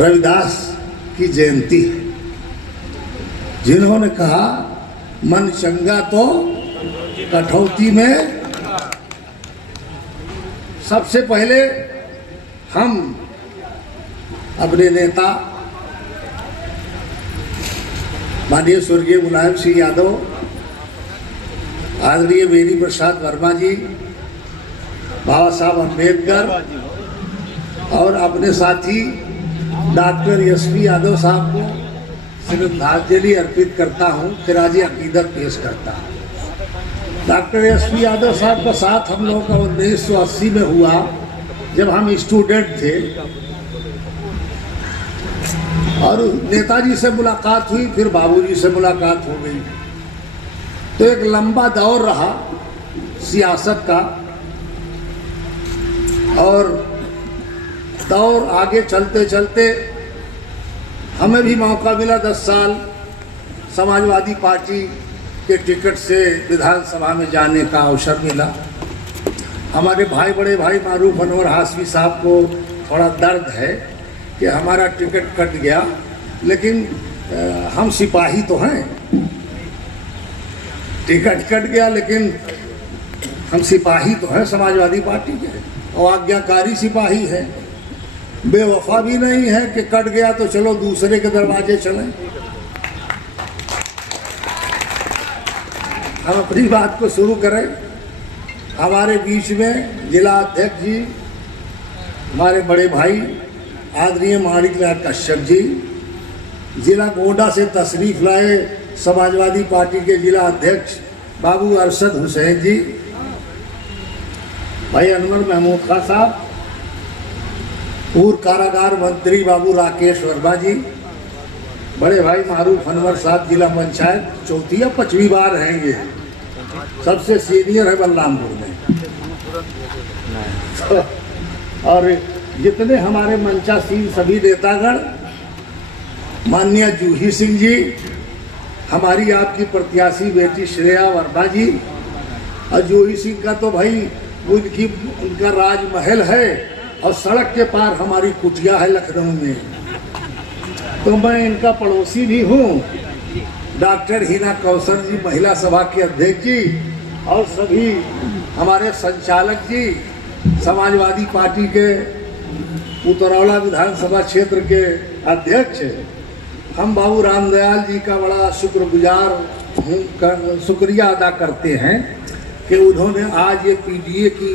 रविदास की जयंती है, जिन्होंने कहा मन चंगा तो कठौती में। सबसे पहले हम अपने नेता माननीय स्वर्गीय मुलायम सिंह यादव, आदरणीय बेनी प्रसाद वर्मा जी, बाबा साहब अम्बेडकर और अपने साथी डॉक्टर एस.पी. यादव साहब को श्रद्धांजलि अर्पित करता हूँ, खिराजी अकीदत पेश करता हूँ। Doctor SP. यादव साहब का साथ हम लोगों का 1980 में हुआ, जब हम स्टूडेंट थे, और नेताजी से मुलाकात हुई, फिर बाबूजी से मुलाकात हो गई। तो एक लंबा दौर रहा सियासत का, और दौर आगे चलते चलते हमें भी मौका मिला 10 साल समाजवादी पार्टी के टिकट से विधानसभा में जाने का अवसर मिला। हमारे भाई, बड़े भाई मारूफ अनवर हाशमी साहब को थोड़ा दर्द है कि हमारा टिकट कट गया, लेकिन हम सिपाही तो हैं। टिकट कट गया लेकिन हम सिपाही तो हैं समाजवादी पार्टी के, और आज्ञाकारी सिपाही है। बेवफा भी नहीं है कि कट गया तो चलो दूसरे के दरवाजे चलें। हम अपनी बात को शुरू करें। हमारे बीच में जिला अध्यक्ष जी, हमारे बड़े भाई आदरणीय माणिकलाल कश्यप जी, जिला गोंडा से तशरीफ लाए समाजवादी पार्टी के जिला अध्यक्ष बाबू अरशद हुसैन जी, भाई अनवर महमूद खान साहब, पूर्व कारागार मंत्री बाबू राकेश वर्मा जी, बड़े भाई मारूफ अनवर साहब, जिला पंचायत चौथी या 5वीं बार रहेंगे, सबसे सीनियर है बलरामपुर में। और जितने हमारे मंचासीन सभी नेतागण, माननीय जूही सिंह जी, हमारी आपकी प्रत्याशी बेटी श्रेया वर्मा जी, और जूही सिंह का तो भाई उनका राजमहल है, और सड़क के पार हमारी कुटिया है लखनऊ में। तो मैं इनका पड़ोसी भी हूँ। डॉक्टर हिना कौशल जी, महिला सभा के अध्यक्ष जी, और सभी हमारे संचालक जी, समाजवादी पार्टी के उतरौला विधानसभा क्षेत्र के अध्यक्ष, हम बाबू रामदयाल जी का बड़ा शुक्रिया अदा करते हैं कि उन्होंने आज ये पीडीए की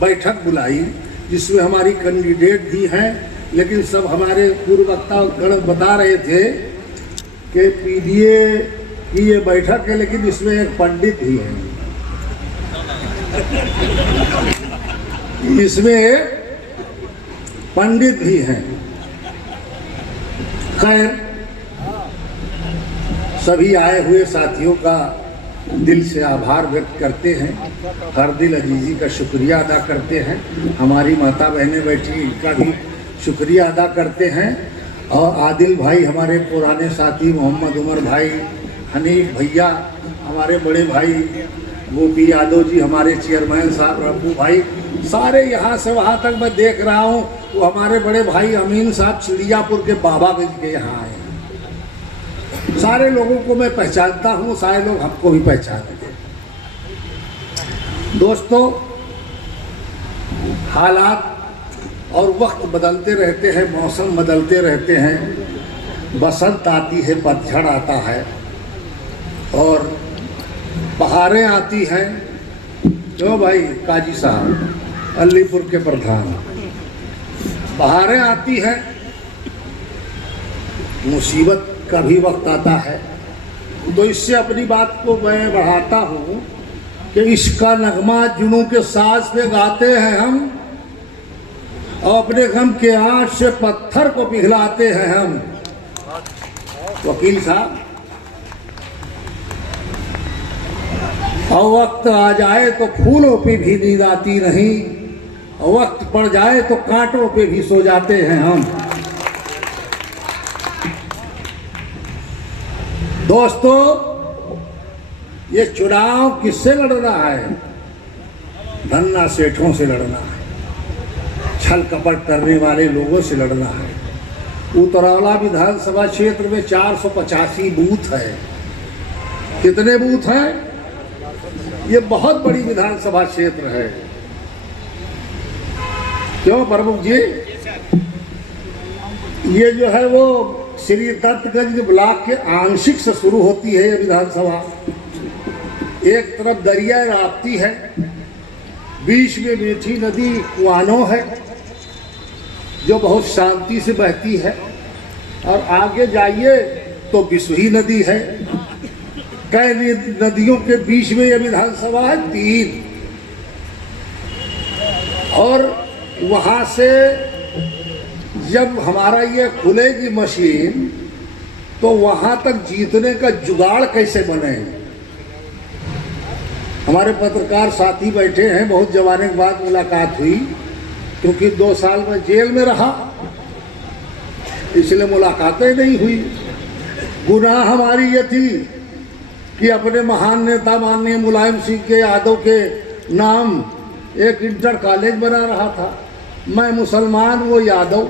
बैठक बुलाई, जिसमें हमारी कैंडिडेट भी हैं, लेकिन सब हमारे पूर्व वक्ता गण बता रहे थे कि पीडीए की ये बैठक है, लेकिन इसमें एक पंडित भी है, इसमें एक पंडित भी हैं। खैर, सभी आए हुए साथियों का दिल से आभार व्यक्त करते हैं, हर दिल अजीजी का शुक्रिया अदा करते हैं। हमारी माता बहनें बैठी, इनका भी शुक्रिया अदा करते हैं। और आदिल भाई, हमारे पुराने साथी, मोहम्मद उमर भाई, हनीफ भैया, हमारे बड़े भाई गोपी यादव जी, हमारे चेयरमैन साहब रब्बू भाई, सारे यहाँ से वहाँ तक मैं देख रहा हूँ। वो हमारे बड़े भाई अमीन साहब चिड़ियापुर के बाबागंज के यहाँ आए। सारे लोगों को मैं पहचानता हूँ, सारे लोग हमको भी पहचानते हैं। दोस्तों, हालात और वक्त बदलते रहते हैं, मौसम बदलते रहते हैं। बसंत आती है, पतझड़ आता है, और बहारें आती हैं। क्यों भाई काजी साहब, अलीपुर के प्रधान, बहारें आती हैं, मुसीबत का भी वक्त आता है। तो इससे अपनी बात को मैं बढ़ाता हूँ कि इसका नगमा जुनून के साज पे गाते हैं हम, और अपने गम के आंच से पत्थर को पिघलाते हैं हम। वकील साहब, और वक्त आ जाए तो फूलों पे भी नींद आती नहीं, और वक्त पड़ जाए तो कांटों पे भी सो जाते हैं हम। दोस्तों, ये चुनाव किससे लड़ना है? धन्ना सेठों से लड़ना है, छल कपट करने वाले लोगों से लड़ना है। उतरौला विधानसभा क्षेत्र में 485 बूथ है। कितने बूथ हैं? ये बहुत बड़ी विधानसभा क्षेत्र है। क्यों प्रमुख जी? ये जो है वो श्री दत्तगंज ब्लॉक के आंशिक से शुरू होती है ये विधानसभा। एक तरफ दरिया राप्ती है, बीच में मीठी नदी कुआनो है जो बहुत शांति से बहती है, और आगे जाइए तो बिसुही नदी है। कई नदियों के बीच में यह विधानसभा है 3, और वहाँ से जब हमारा ये खुलेगी मशीन तो वहाँ तक जीतने का जुगाड़ कैसे बने। हमारे पत्रकार साथी बैठे हैं, बहुत जमाने के बाद मुलाकात हुई, क्योंकि 2 साल में जेल में रहा इसलिए मुलाकातें नहीं हुई। गुनाह हमारी ये थी कि अपने महान नेता माननीय मुलायम सिंह के यादव के नाम एक इंटर कॉलेज बना रहा था। मैं मुसलमान, वो यादव।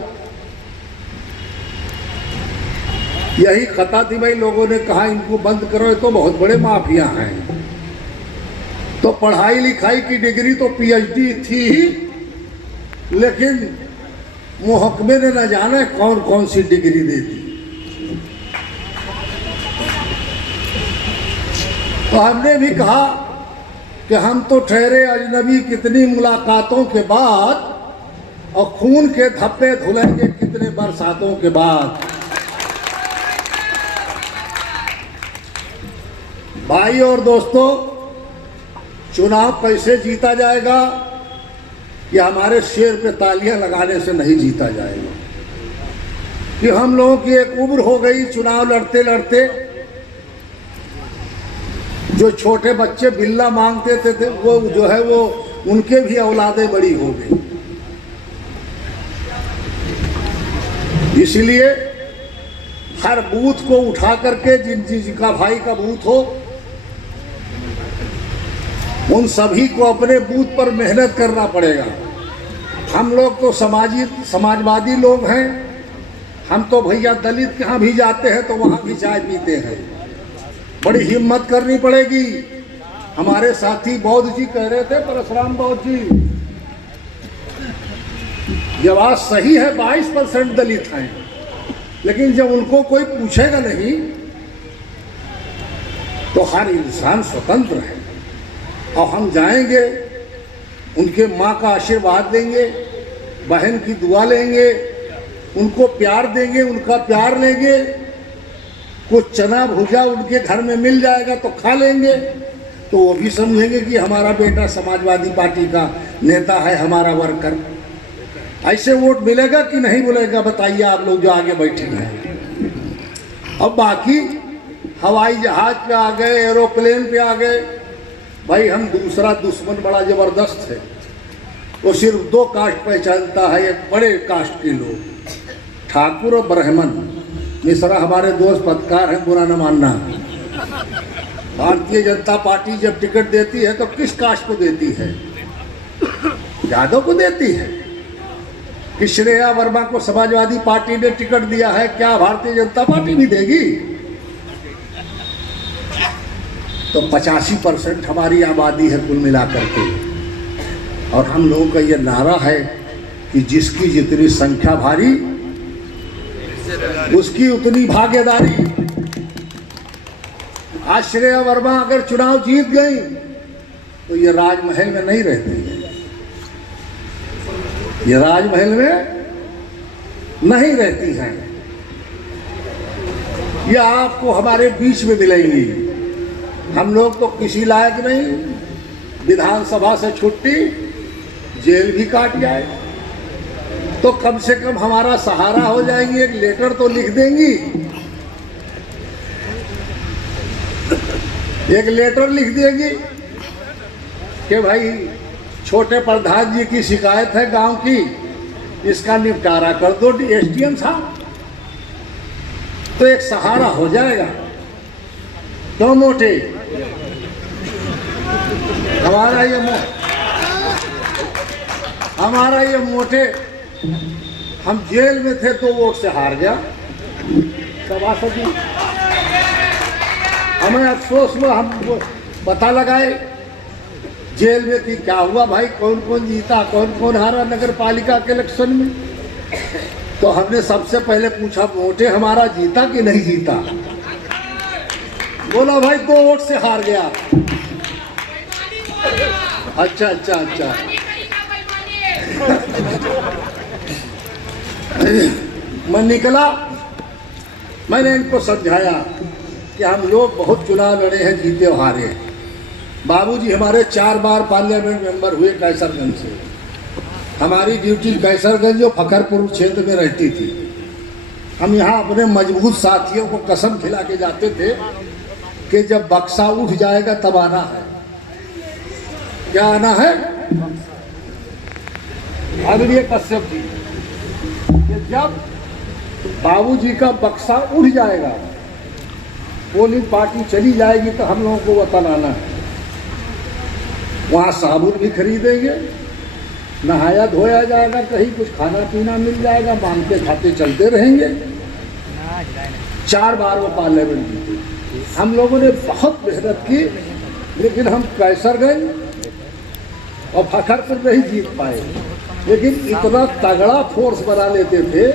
यही खता थी भाई। लोगों ने कहा इनको बंद करो, तो बहुत बड़े माफिया हैं। तो पढ़ाई लिखाई की डिग्री तो पीएचडी थी ही, लेकिन मुहकमे ने न जाने कौन कौन सी डिग्री दे दी। तो हमने भी कहा कि हम तो ठहरे अजनबी कितनी मुलाकातों के बाद, और खून के धब्बे धुलेंगे कितने बरसातों के बाद। भाई और दोस्तों, चुनाव कैसे जीता जाएगा? कि हमारे शेर पे तालियां लगाने से नहीं जीता जाएगा। कि हम लोगों की एक उम्र हो गई चुनाव लड़ते लड़ते। जो छोटे बच्चे बिल्ला मांगते थे वो जो है वो उनके भी औलादें बड़ी हो गई। इसलिए हर बूथ को उठा करके जिनका भाई का बूथ हो, उन सभी को अपने बूथ पर मेहनत करना पड़ेगा। हम लोग तो समाजवादी लोग हैं। हम तो भैया दलित के यहाँ भी जाते हैं तो वहाँ भी चाय पीते हैं। बड़ी हिम्मत करनी पड़ेगी। हमारे साथी बौद्ध जी कह रहे थे, परशुराम बौद्ध जी, ये बात सही है, 22% दलित हैं, लेकिन जब उनको कोई पूछेगा नहीं तो हर इंसान स्वतंत्र है। और हम जाएंगे, उनके माँ का आशीर्वाद लेंगे, बहन की दुआ लेंगे, उनको प्यार देंगे, उनका प्यार लेंगे। कुछ चना भुजा उनके घर में मिल जाएगा तो खा लेंगे, तो वो भी समझेंगे कि हमारा बेटा समाजवादी पार्टी का नेता है, हमारा वर्कर। ऐसे वोट मिलेगा कि नहीं मिलेगा बताइए आप लोग जो आगे बैठे हैं। अब बाकी हवाई जहाज पे आ गए, एरोप्लेन पे आ गए, भाई हम दूसरा दुश्मन बड़ा जबरदस्त है। वो सिर्फ 2 कास्ट पहचानता है, एक बड़े कास्ट के लोग, ठाकुर और ब्राह्मण। मिश्रा हमारे दोस्त पत्रकार हैं, बुरा न मानना। भारतीय जनता पार्टी जब टिकट देती है तो किस कास्ट को देती है? यादव को देती है। कि श्रेया वर्मा को समाजवादी पार्टी ने टिकट दिया है, क्या भारतीय जनता पार्टी भी देगी? तो 85% हमारी आबादी है कुल मिलाकर के। और हम लोगों का ये नारा है कि जिसकी जितनी संख्या भारी उसकी उतनी भागीदारी। आज श्रेया वर्मा अगर चुनाव जीत गई तो ये राजमहल में नहीं रहती है, ये राजमहल में नहीं रहती हैं। ये आपको हमारे बीच में मिलेंगी। हम लोग तो किसी लायक नहीं, विधानसभा से छुट्टी, जेल भी काट जाए तो कम से कम हमारा सहारा हो जाएंगी, एक लेटर तो लिख देंगी। एक लेटर लिख देंगी कि भाई छोटे प्रधान जी की शिकायत है गांव की, इसका निपटारा कर दो एसडीएम साहब, तो एक सहारा हो जाएगा। तो मोटे हमारा ये मोटे हम जेल में थे 2 वोट से हार गया सभासद जी। हमें अफसोस हुआ, हम पता लगाए जेल में कि क्या हुआ भाई, कौन कौन जीता कौन कौन हारा नगर पालिका के इलेक्शन में। तो हमने सबसे पहले पूछा वोटे हमारा जीता कि नहीं जीता। बोला भाई 2 वोट से हार गया। अच्छा अच्छा अच्छा मैं निकला, मैंने इनको समझाया कि हम लोग बहुत चुनाव लड़े हैं, जीते और हारे हैं। बाबूजी हमारे 4 बार पार्लियामेंट मेंबर हुए कैसरगंज से। हमारी ड्यूटी कैसरगंज और फखरपुर क्षेत्र में रहती थी। हम यहाँ अपने मजबूत साथियों को कसम खिला के जाते थे कि जब बक्सा उठ जाएगा तब आना है। क्या आना है? आदरणीय कश्यप जी, कि जब बाबूजी का बक्सा उठ जाएगा, पोलिंग पार्टी चली जाएगी तो हम लोगों को वतन आना है। वहाँ साबुन भी खरीदेंगे, नहाया धोया जाएगा, कहीं कुछ खाना पीना मिल जाएगा, मांगते खाते चलते रहेंगे। 4 बार वो पार्लियामेंट जीते। हम लोगों ने बहुत मेहनत की, लेकिन हम कैसरगंज और फखरपुर में ही जीत पाए। लेकिन इतना तगड़ा फोर्स बना लेते थे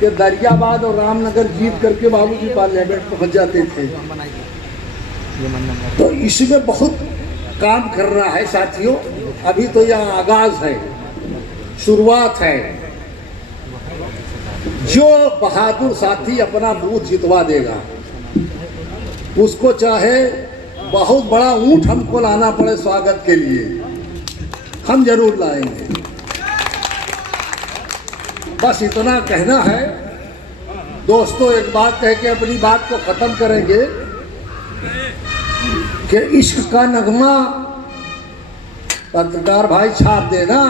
कि दरियाबाद और रामनगर जीत करके बाबूजी पार्लियामेंट पहुंच जाते थे। तो इसमें बहुत काम कर रहा है साथियों। अभी तो यह आगाज है, शुरुआत है। जो बहादुर साथी अपना बूथ जितवा देगा, उसको चाहे बहुत बड़ा ऊंट हमको लाना पड़े स्वागत के लिए, हम जरूर लाएंगे। बस इतना कहना है दोस्तों। एक बात कह के अपनी बात को खत्म करेंगे कि इश्क का नगमा पत्रकार भाई छाप देना,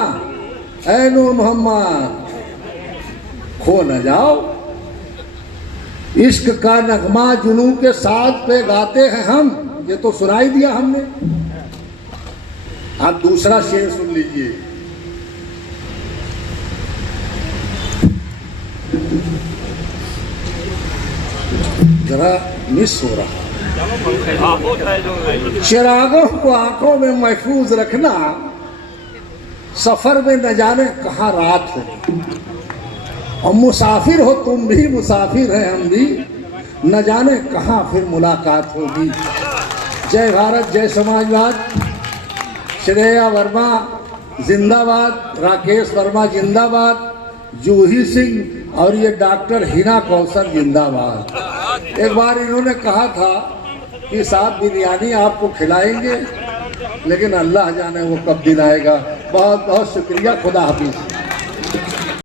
ऐ नूर मोहम्मद खो न जाओ। इश्क का नगमा जुनू के साथ पे गाते हैं हम, ये तो सुनाई दिया हमने। आप दूसरा शेर सुन लीजिए। जरा मिस हो रहा। चिरागों को आंखों में महफूज रखना, सफर में न जाने कहाँ रात हो। और मुसाफिर हो तुम भी, मुसाफिर है हम भी, न जाने कहाँ फिर मुलाकात होगी। जय भारत, जय समाजवाद। श्रेया वर्मा जिंदाबाद, राकेश वर्मा जिंदाबाद, जूही सिंह और ये डॉक्टर हिना कौशल जिंदाबाद। एक बार इन्होंने कहा था कि साहब बिरयानी आपको खिलाएंगे, लेकिन अल्लाह जाने वो कब दिन आएगा। बहुत बहुत शुक्रिया। खुदा हाफिज।